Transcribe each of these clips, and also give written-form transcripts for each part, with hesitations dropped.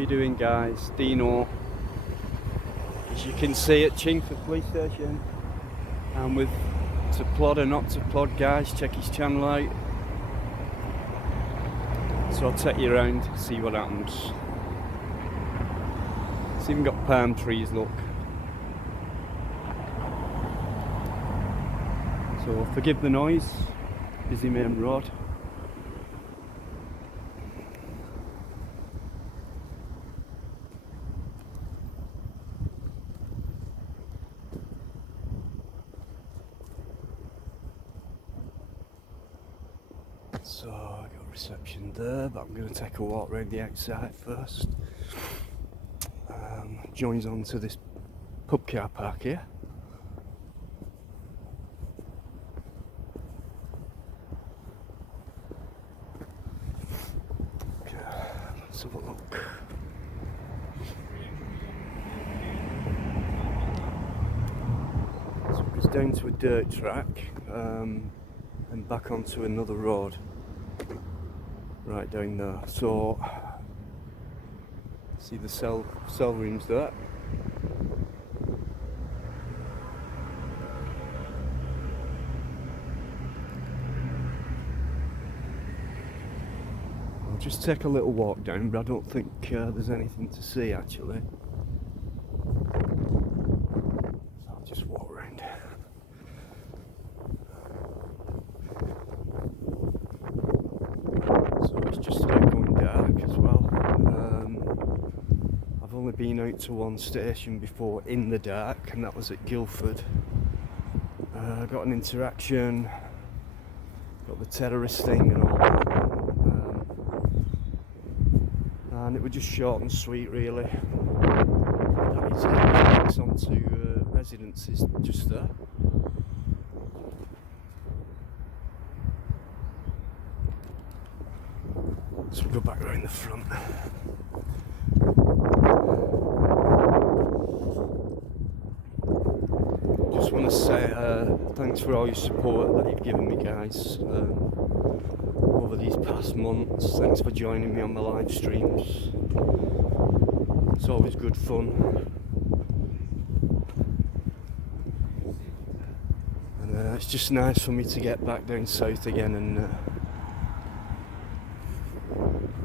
you doing, guys? Dino, as you can see, at Chingford police station. And with to plod or not to plod, guys, check his channel out. So I'll take you around, see what happens. It's even got palm trees, look. So forgive the noise, busy main road. So I got reception there, but I'm going to take a walk around the outside first. Joins on to this pub car park here. Okay, let's have a look. So it goes down to a dirt track and back onto another road right down there. So see the cell rooms there. I'll just take a little walk down, but I don't think there's anything to see actually. So I'll just walk around. So it's just about going dark as well. I've only been out to one station before in the dark, and that was at Guildford. Got an interaction, got the terrorist thing and all that. And it was just short and sweet, really. That is it. Next on to residences just there. So we'll go back around the front. Just want to say thanks for all your support that you've given me, guys, over these past months. Thanks for joining me on my live streams. It's always good fun. And it's just nice for me to get back down south again and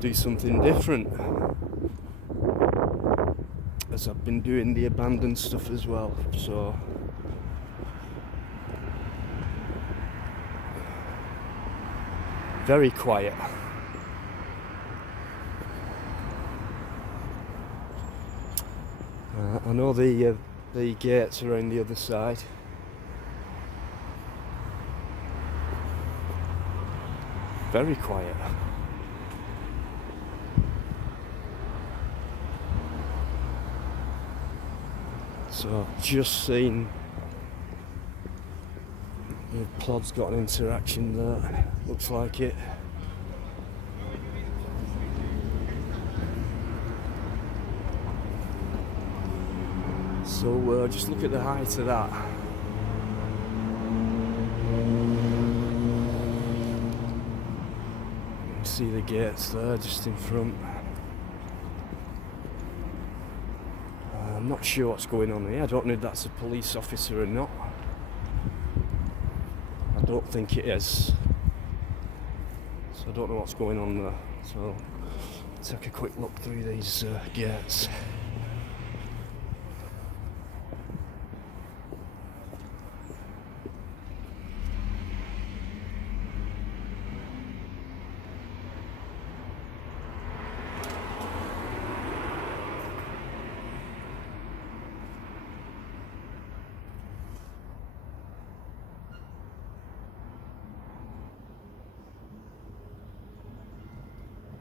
do something different, as I've been doing the abandoned stuff as well. So very quiet. I know the gates are on the other side. Very quiet. So just seen the plod's got an interaction there, looks like it. So just look at the height of that. You can see the gates there just in front. I'm not sure what's going on here. I don't know if that's a police officer or not. I don't think it is. So I don't know what's going on there. So take a quick look through these gates.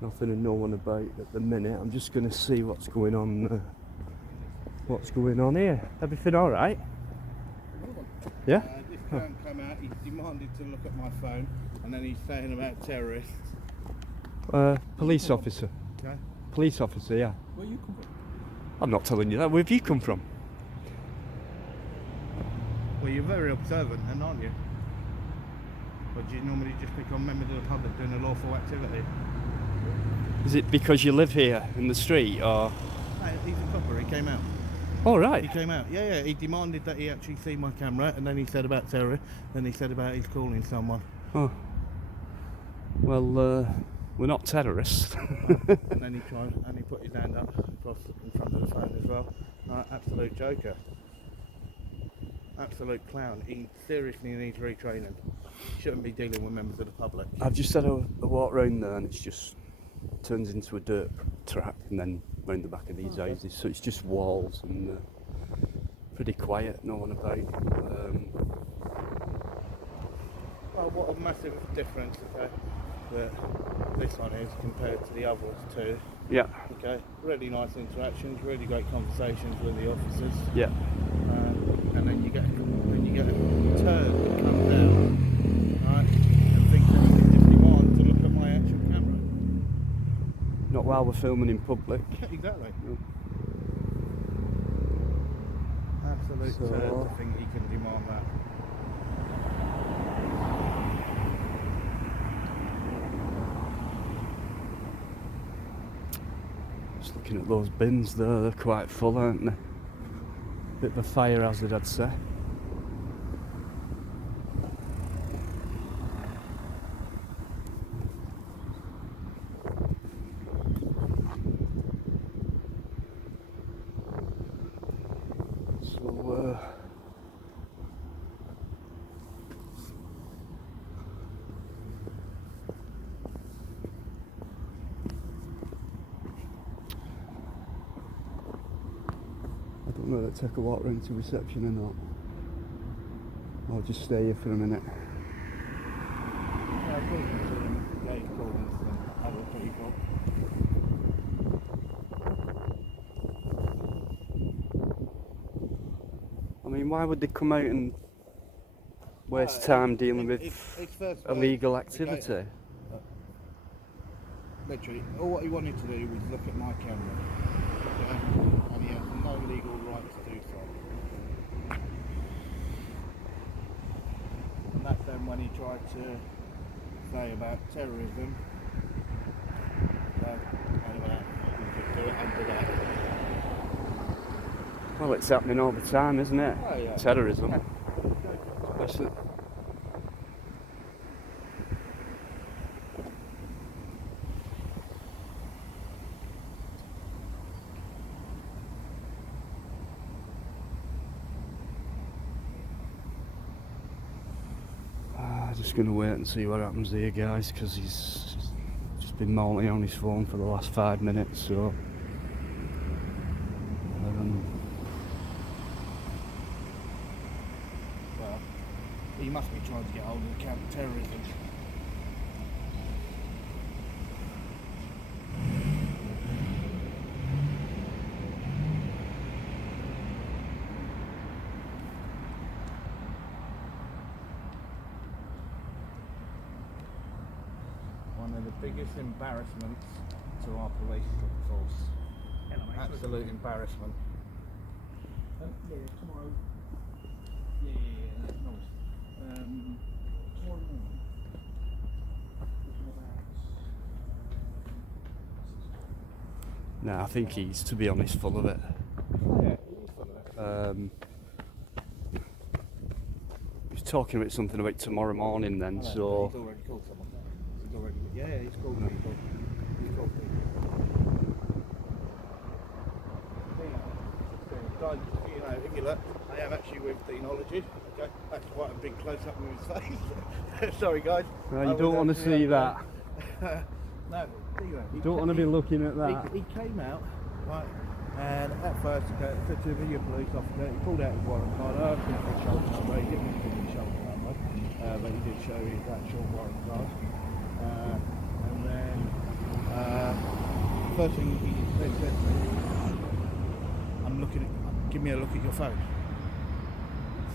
Nothing to know one about at the minute. I'm just going to see what's going on. What's going on here? Everything all right? Yeah. This man came out. He demanded to look at my phone, and then he's saying about terrorists. Police officer. Okay. Police officer. Yeah. Where you come from? I'm not telling you that. Where have you come from? Well, you're very observant, then, aren't you? Or do you normally just pick on members of the public doing a lawful activity? Is it because you live here in the street, or? No, he's a copper, he came out. Oh, right. He came out, yeah, he demanded that he actually see my camera, and then he said about terror, then he said about he's calling someone. Oh. Well, we're not terrorists. And then he tried, and he put his hand up across in front of the phone as well. Absolute joker. Absolute clown. He seriously needs retraining. He shouldn't be dealing with members of the public. I've just had a walk round there, and it's just turns into a dirt track, and then round the back of these houses, so it's just walls and pretty quiet, no one about. Well, what a massive difference, okay, that this one is compared to the others too. Yeah. Okay, really nice interactions, really great conversations with the officers. Yeah. And then you get a turd that comes down, right, and thinks everything just demand to look at my actual camera. Not while we're filming in public. Exactly. No. Absolute turd to think he can demand that. Just looking at those bins there, they're quite full, aren't they? Bit of a fire hazard, I'd say. So, I don't know whether to take a walk round to reception or not. I'll just stay here for a minute. Yeah, according to them, yeah, according to them, other people. I mean, why would they come out and waste time dealing with it's first illegal place, okay? activity? Literally, all what he wanted to do was look at my camera, okay? And he has no legal right to do so. And that's then when he tried to say about terrorism. Anyway, we could do it under that. Well, it's happening all the time, isn't it? Oh, yeah. Terrorism. Yeah. Especially. Just going to wait and see what happens here, guys, because he's just been mulling on his phone for the last 5 minutes, so Well, he must be trying to get hold of the counter-terrorism. One of the biggest embarrassments to our police force. Absolute embarrassment. Yeah, tomorrow. Yeah, that's nice. Tomorrow morning. no, I think he's, to be honest, full of it. Yeah, he is full of it. He's talking about something about tomorrow morning then, so He's already called someone. He's called people. He's called people. Guys, you know, if you look, I am actually with Deanology. Okay, that's quite a big close up of his face. Sorry, guys. no, you don't want to see that. No, You don't want to be looking at that. He came out, right, and at first he said to me, "You're a police officer." He pulled out his warrant card. I asked him for a shoulder number. He didn't give me a shoulder number, but he did show his actual warrant card. And then first thing he said to me, "I'm looking at. Give me a look at your phone."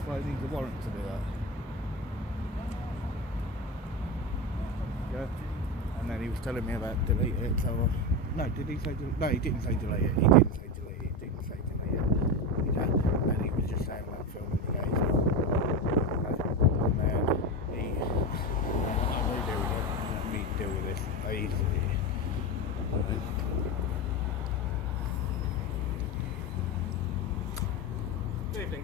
So I need the warrant to do that. Yeah. And then he was telling me about delete it. So no, did he say delete? No, he didn't say delete it. He didn't say delete it. He didn't say delete it. Okay. And he was just saying about filming the games. Okay. And then he, let me deal with this.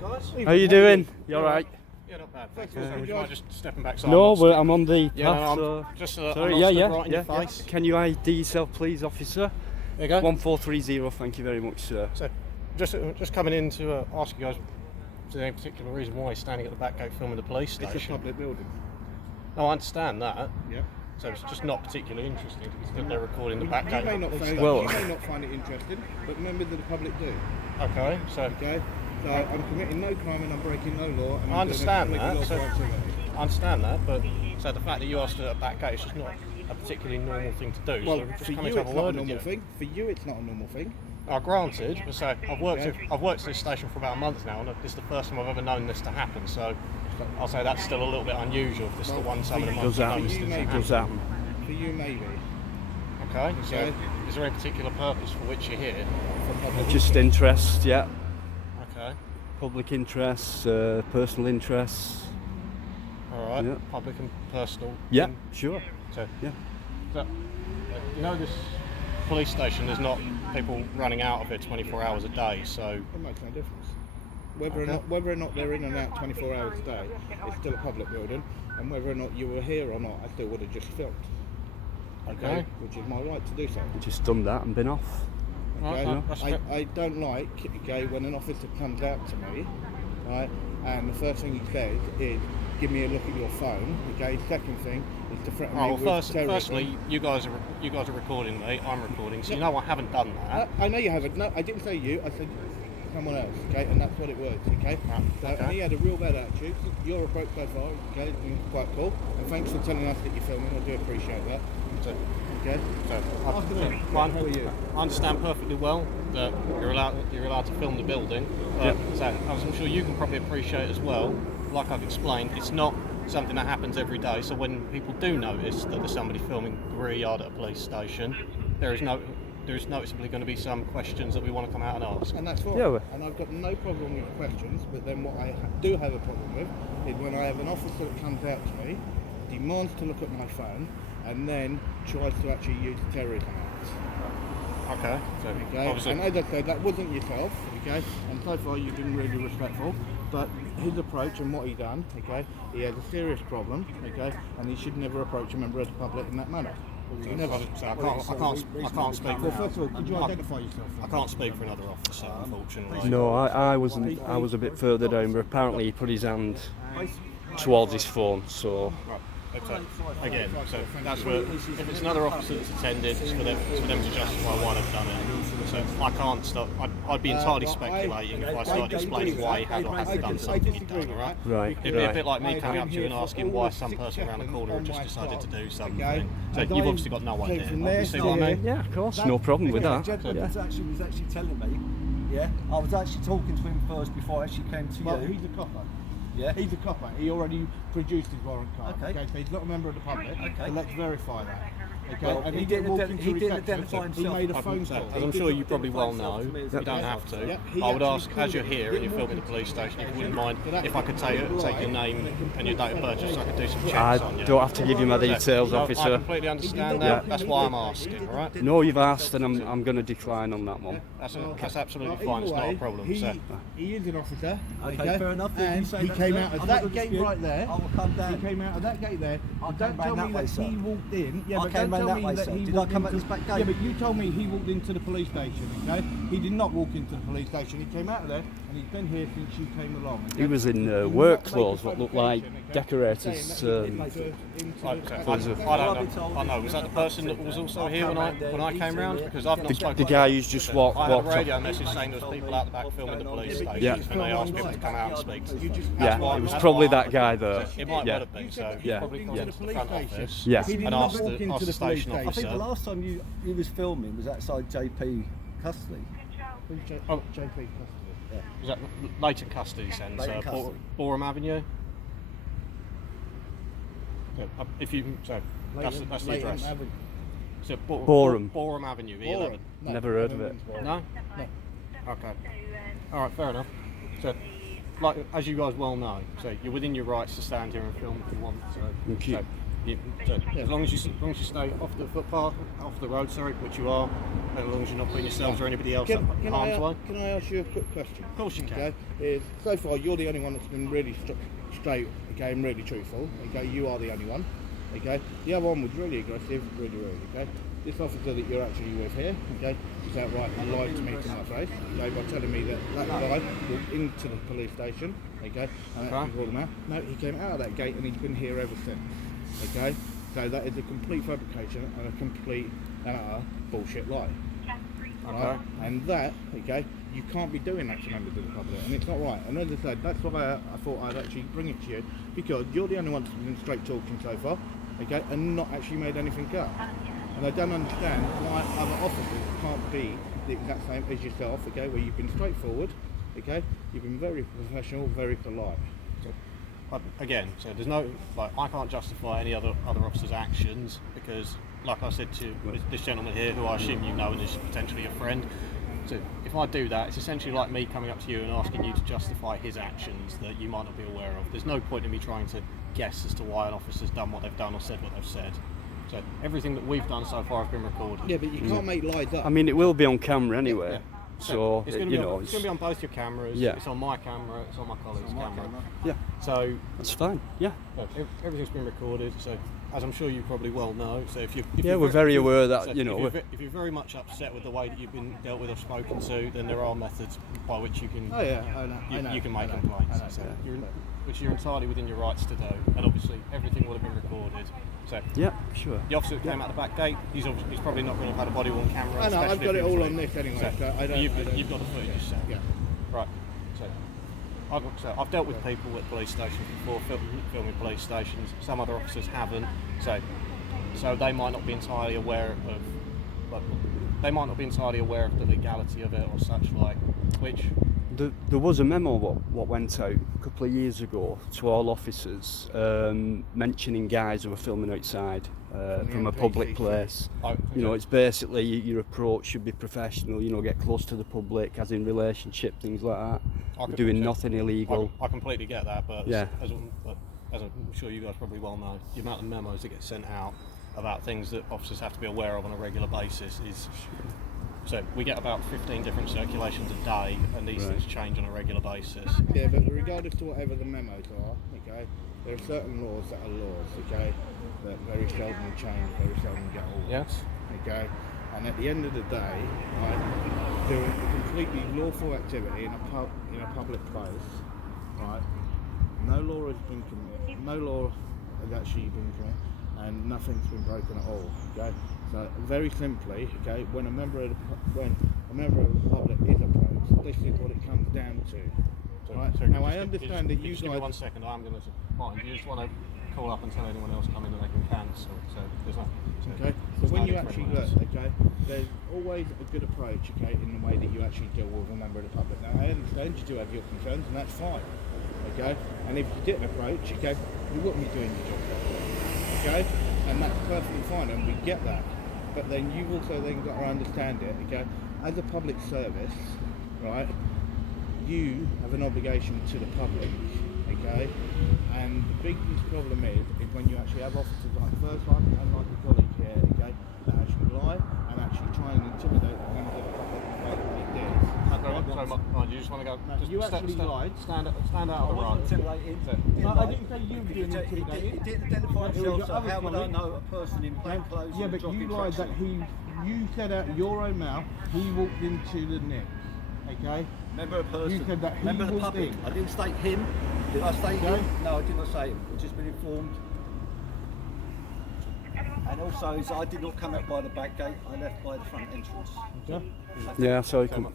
guys. How you doing? You alright? Yeah, not bad. Thanks. Would you mind just stepping back? So No, I'm on the path. Yeah, no, I'm so... just Sorry, I'm not stood right in your face. Can you ID yourself, please, officer? There you go. 1430. Thank you very much, sir. So, just coming in to ask you guys, is there any particular reason why you're standing at the back gate filming the police station? It's a public building. No, I understand that. Yeah. So it's just not particularly interesting because they're recording the back You gate. may not find Well- you may not find it interesting, but members of the public do. Okay, so Okay. So I'm committing no crime and I'm breaking no law. And I understand I'm doing that. a So, lawful activity. I understand that, but so the fact that you asked at a back gate is just not a particularly normal thing to do. Well, so we're just for coming you to have it's a not a word with normal you. thing. For you it's not a normal thing. Granted, but so I've worked Yeah. at this station for about a month now, and this is the first time I've ever known this to happen. So I'll say that's still a little bit unusual. If this is the one time in a month Does I've happen. noticed this to Does happen. happen. For you maybe. Okay, so Okay. is there any particular purpose for which you're here? For public Just interest, yeah. Okay, Public interests, personal interests. all right, Yeah. public and personal. Yeah, sure. So, Yeah. so you know this police station, there's not people running out of it 24 hours a day, so It makes no difference. Whether Okay. or not they're in and out 24 hours a day, it's still a public building, and whether or not you were here or not, I still would have just filmed. Okay. Which is my right to do so. Just done that and been off. Okay? Right, that's fair. I don't like, okay, when an officer comes out to me, right, and the first thing he says is, give me a look at your phone, okay? Second thing is to threaten me Oh, with well, terrorism. firstly, you guys are recording me. I'm recording, so you know I haven't done that. I know you haven't. No, I didn't say you. I said someone else. Okay, and that's what it was. Okay. So, okay. and he had a real bad attitude. Your approach so far, okay, has been quite cool. And thanks for telling us that you're filming. I do appreciate that. So, Okay. Afternoon. One, How are you? I understand perfectly well that you're allowed to film the building, but so, as I'm sure you can probably appreciate as well, like I've explained, it's not something that happens every day. So when people do notice that there's somebody filming the rear yard at a police station, there is noticeably going to be some questions that we want to come out and ask. And that's fine. Yeah, well- And I've got no problem with questions, but then what I do have a problem with is when I have an officer that comes out to me, demands to look at my phone, and then tries to actually use terrorism acts. Okay, so Okay, obviously, and as I said, that wasn't yourself, okay, and so far you've been really respectful, but his approach and what he done, okay, he has a serious problem, okay, and he should never approach a member of the public in that manner. Never. so I can't speak. Well, first of all, could you identify yourself? I can't speak for another officer, unfortunately. No, I wasn't. I was a bit further down, but apparently he put his hand towards his phone, so... Right. Okay. Again, so that's where if it's another officer that's attended, it's for them to justify why they've done it. So I can't stop. I'd be entirely speculating if I started explaining why he had or hasn't done something he'd done. All right. Right, It'd be a right. bit like me coming up to you and asking why some person around the corner had just decided to do something. So you've obviously got no idea. You see what I mean? Yeah, of course, no problem with The that. gentleman Yeah. was actually telling me, yeah, I was actually talking to him first before I actually came to Well, you. he's a copper. Yeah. He's a copper. He already produced his warrant card. Okay. So he's not a member of the public. Okay. So let's verify that. Okay. Well, and he didn't didn't walk ident- into he didn't reception, identify He himself. made a phone call. As I'm sure you probably well know, you don't have to. Yeah, he I would actually ask, as called you're it. here and you're filming the police station, if you wouldn't mind if I could take your name and your date of birth just so I could do some checks I on you. don't have to give you my details, No, I officer. completely understand that. Yeah. That's why I'm asking, all right? No, you've asked, and I'm going to decline on that one. That's absolutely Well, fine. It's either not a way, problem. He, So. he is an officer. Okay, fair enough. If you And say he that, came sir, out of I'm that not gate dispute. right there. I will come down. He came out of that gate there. I Don't came tell round me that way, that sir. he walked in. Yeah, I but came don't round tell that me way, that sir. he Did I walked come out into- this back gate? Yeah, but you told me he walked into the police station. Okay, he did not walk into the police station. He came out of there, and he's been here since you came along. Okay? He was in Do work not make a clothes, what looked like fabrication, okay? decorators. Saying that I don't know. Was that the person that was also here when I came round? Because I've not spoken. The guy who's just walked I had a off. radio message saying there was people out the back filming the police station, Yeah. and they asked people to come out and speak to them. Yeah, it was probably that guy there. It might Yeah. well have been. So he Yeah. probably Yeah. gone into the front office Yeah. He did and not asked walk into the the station police I think the officer. last time you was filming was outside JP custody. Oh. JP custody. Was that Leighton Custody Centre, Leighton Custody. Boreham Avenue? If you so that's the Leighton address. Avenue. So Boreham. Boreham Avenue, E11. Boreham. No, Never heard of it. No? Okay. All right, fair enough. So, like as you guys well know, so you're within your rights to stand here and film if you want. So, Thank you. so So as long as you stay off the footpath, off the road, sorry, which you are, and as long as you're not putting yourselves or anybody else in harm's way. Can I ask you a quick question? Of course you can. Okay, so far you're the only one that's been really straight, okay, and really truthful. Okay, you are the only one. Okay, the other one was really aggressive, really rude. Okay, this officer that you're actually with here, okay, is outright lied to me to my face, okay, by telling me that guy walked into the police station, okay, and actually called him out. No, he came out of that gate and he's been here ever since. Okay, so that is a complete fabrication and a complete bullshit lie. Right? And that, okay, you can't be doing that to members of the public, and it's not right. And as I said, that's why I thought I'd actually bring it to you, because you're the only one that's been straight talking so far, okay, and not actually made anything up. And I don't understand why other officers can't be the exact same as yourself, okay, where you've been straightforward, okay, you've been very professional, very polite. Again, so there's no, like, I can't justify any other officer's actions because, like I said to this gentleman here, who I assume you know and is potentially a friend, so if I do that, it's essentially like me coming up to you and asking you to justify his actions that you might not be aware of. There's no point in me trying to guess as to why an officer's done what they've done or said what they've said. So everything that we've done so far has been recorded. Yeah, but you can't make lies up. I mean, it will be on camera anyway. Yeah. So it's going to be on both your cameras. Yeah. It's on my camera. It's on my colleague's camera. Yeah. So that's fine. Yeah. Everything's been recorded. So as I'm sure you probably well know. So we're very aware that so if you're very much upset with the way that you've been dealt with or spoken to, then there are methods by which you can. Oh yeah, I know. You can make complaints. Which you're entirely within your rights to do, and obviously everything will have been recorded. So yeah, sure. The officer that came out the back gate, he's probably not going to have had a body worn camera. I know, I've got it all on this anyway. So you've got the footage. So. Yeah. Right. So I've dealt with people at police stations before, filming police stations. Some other officers haven't. So they might not be entirely aware of. They might not be entirely aware of the legality of it or such like, which. There was a memo what went out a couple of years ago to all officers mentioning guys who were filming outside from a public place. You know, it's basically your approach should be professional, you know, get close to the public, as in relationship, things like that. We're doing nothing illegal. I completely get that, but yeah. As I'm sure you guys probably well know, the amount of memos that get sent out about things that officers have to be aware of on a regular basis is... So we get about 15 different circulations a day, and these things change on a regular basis. Yeah, but regardless to whatever the memos are, okay, there are certain laws that are laws, okay, that very seldom change, very seldom get altered. Yes. Okay, and at the end of the day, right, doing a completely lawful activity in a public place, right, no law has been committed, no law has actually been committed, and nothing's been broken at all. Okay. So very simply, okay, when a member of the public is approached, this is what it comes down to. Right? Now I understand that you guys. Give me 1 second. I'm going to. Martin, do you just want to call up and tell anyone else coming that they can cancel? So there's no. Okay. So when you actually look, okay, there's always a good approach, okay, in the way that you actually deal with a member of the public. Now I understand you do have your concerns, and that's fine. Okay. And if you didn't approach, okay, you wouldn't be doing your job properly. Okay. And that's perfectly fine, and we get that. But then you've also then got to understand it, okay? As a public service, right, you have an obligation to the public, okay? And the biggest problem is when you actually have officers like the first one and like the colleague here, okay, that actually lie and actually try and intimidate the members of the public the way that they did. Sorry, you just want to go. No, you actually lied. Stand out of the road. No, I didn't say you were being intimidated. He didn't identify himself, so how would I know a person in black clothes? Yeah, but you lied that you said out of your own mouth he walked into the nick, okay? Remember a person. You said that he remember the walked public. in. I didn't state him. Did I state him? No, I did not say him. I've just been informed. And also, so I did not come out by the back gate. I left by the front entrance. Okay. Yeah, so you come.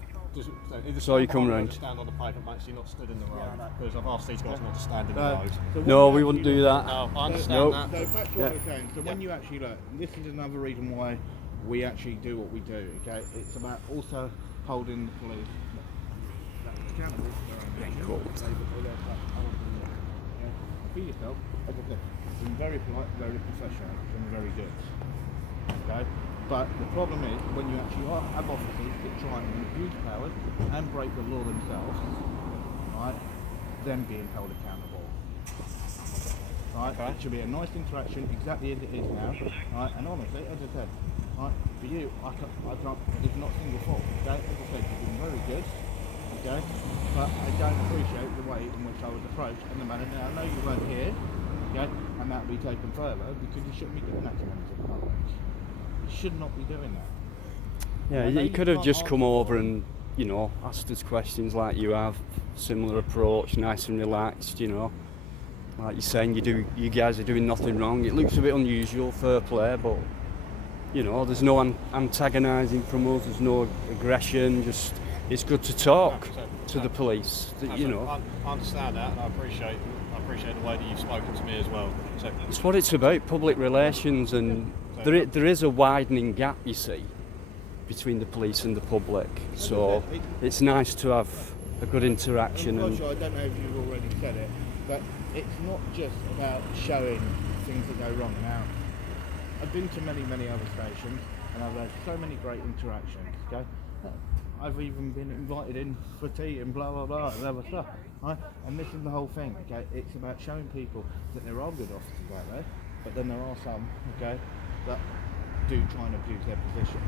So you come round. Stand on the pavement, mate, so you're not stood in the road. Because I've asked these guys not to stand in the road. So No, we wouldn't do that. No, I understand Nope. that. So back to what I was saying. So when you actually look, this is another reason why we actually do what we do. Okay, it's about also holding the police accountable. Cool. Be yourself. As I said, been very polite, very professional, and very good. Okay. But the problem is when you actually have officers that try and abuse powers and break the law themselves, right, them being held accountable. right? Okay. It should be a nice interaction, exactly as it is now, right? And honestly, as I said, right, for you, I can't, it's not a single fault, okay? As I said, you've been very good, okay? But I don't appreciate the way in which I was approached and the manner. Now, I know you weren't here, okay? And that will be taken further because you shouldn't be doing that to members of the public. You should not be doing that. Yeah, I know you you could have can't just come answer over for and, you know, asked us questions like you have, similar approach, nice and relaxed, you know. Like you're saying, you guys are doing nothing wrong. It looks a bit unusual, fair play, but you know, there's no antagonising from us. There's no aggression. Just it's good to talk to the police. You know, I understand that, and I appreciate the way that you've spoken to me as well. So it's what it's about, public relations, and there is a widening gap, you see, between the police and the public. So it's nice to have a good interaction. I don't know if you've already said it, but it's not just about showing things that go wrong. Now, I've been to many other stations, and I've had so many great interactions. Okay, I've even been invited in for tea and blah blah blah and other stuff. Right, and this is the whole thing. Okay, it's about showing people that there are good officers out there, but then there are some, okay, that do try and abuse their position.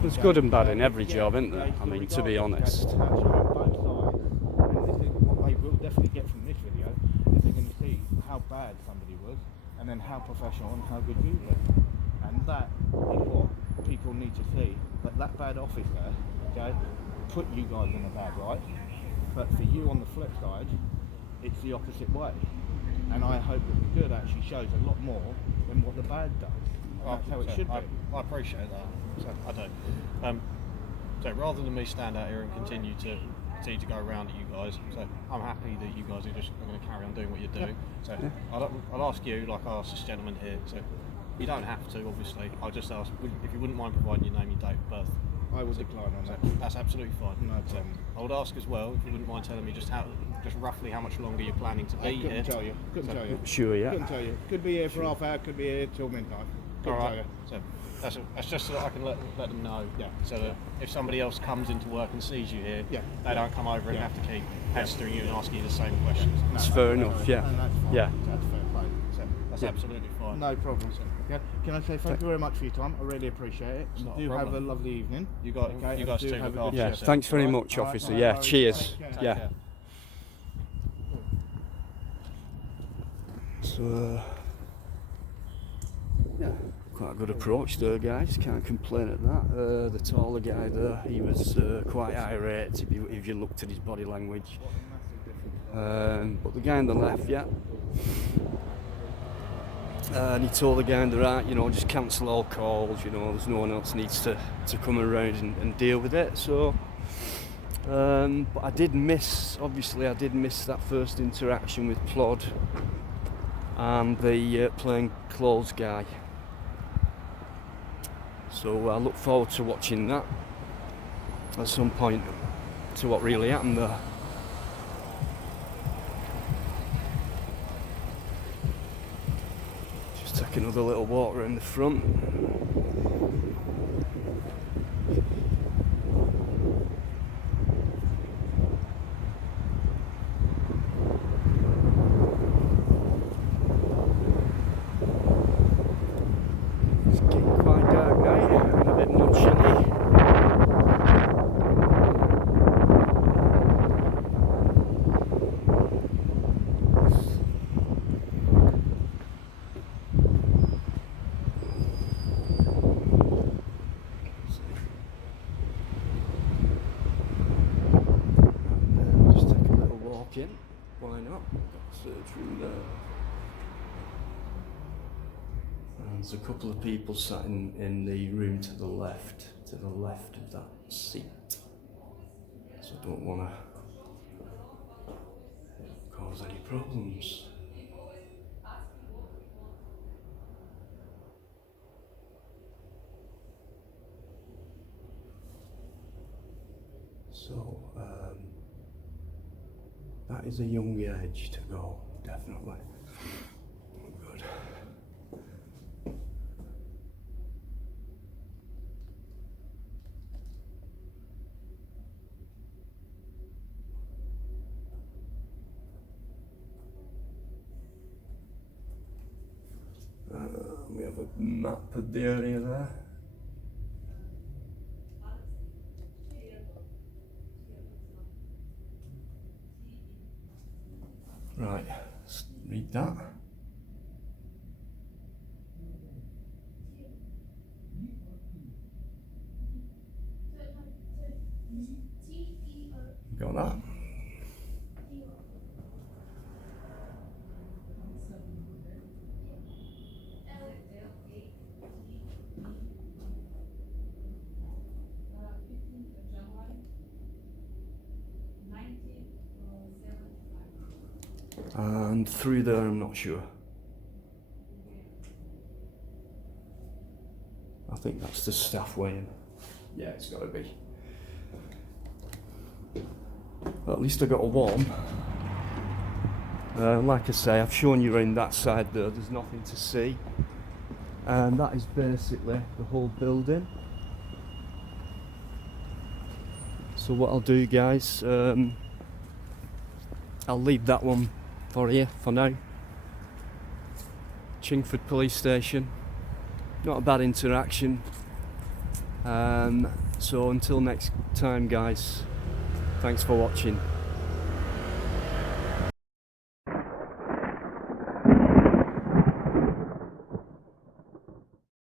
There's good and bad in every job, isn't there? I mean, to be honest. It's about showing both sides, and this is what they will definitely get from this video, is they're going to see how bad somebody was, and then how professional and how good you were. And that is what people need to see. That bad officer, okay, put you guys in a bad light, but for you on the flip side, it's the opposite way. And I hope that the good actually shows a lot more than what the bad does. That's how it should be. I appreciate that. So I do. So rather than me stand out here and continue to go around at you guys, so I'm happy that you guys are just going to carry on doing what you're doing. So I'll ask you, like I asked this gentleman here. So you don't have to, obviously. I'll just ask if you wouldn't mind providing your name and date of birth. I will decline on that. That's absolutely fine. No problem. I would ask as well if you wouldn't mind telling me just roughly how much longer you're planning to be here. Couldn't tell you. Sure, yeah. Couldn't tell you. Could be here for half hour. Could be here till midnight. Couldn't tell you. So that's just so that I can let them know. Yeah. So that if somebody else comes into work and sees you here, they don't come over and have to keep pestering you and asking you the same questions. That's fair enough. Yeah. And that's fine. Yeah. That's fair play. So that's absolutely fine. No problem. Okay. Can I say thank you very much for your time? I really appreciate it. Not You a have a problem. lovely evening. You guys do too. have Look a after good Yeah. yourself. Thanks very Alright, much, alright, officer. no Yeah. worries. Cheers. Take care. Yeah. Take care. So, yeah, quite a good approach there, guys. Can't complain at that. The taller guy there, he was quite irate if you looked at his body language. But the guy on the left, yeah. And he told the guy on the right, you know, just cancel all calls, you know, there's no one else needs to come around and deal with it. So, but I did miss that first interaction with Plod and the plain clothes guy. So I look forward to watching that at some point, to what really happened there. Just take another little walk around the front. It's getting quite dark now, and a bit more chilly. Just take a little walk in. Why not? Got surgery there. And there's a couple of people sat in the room to the left of that seat. So I don't want to cause any problems. So, that is a young age to go, definitely. Good. of a map of the area there. Right, let's read that. Got that. And through there, I'm not sure. I think that's the staff way in. Yeah, it's got to be. Well, at least I got a warm. Like I say, I've shown you around that side there. There's nothing to see, and that is basically the whole building. So what I'll do, guys, I'll leave that one for you for now. Chingford police station, not a bad interaction. So until next time, guys, thanks for watching.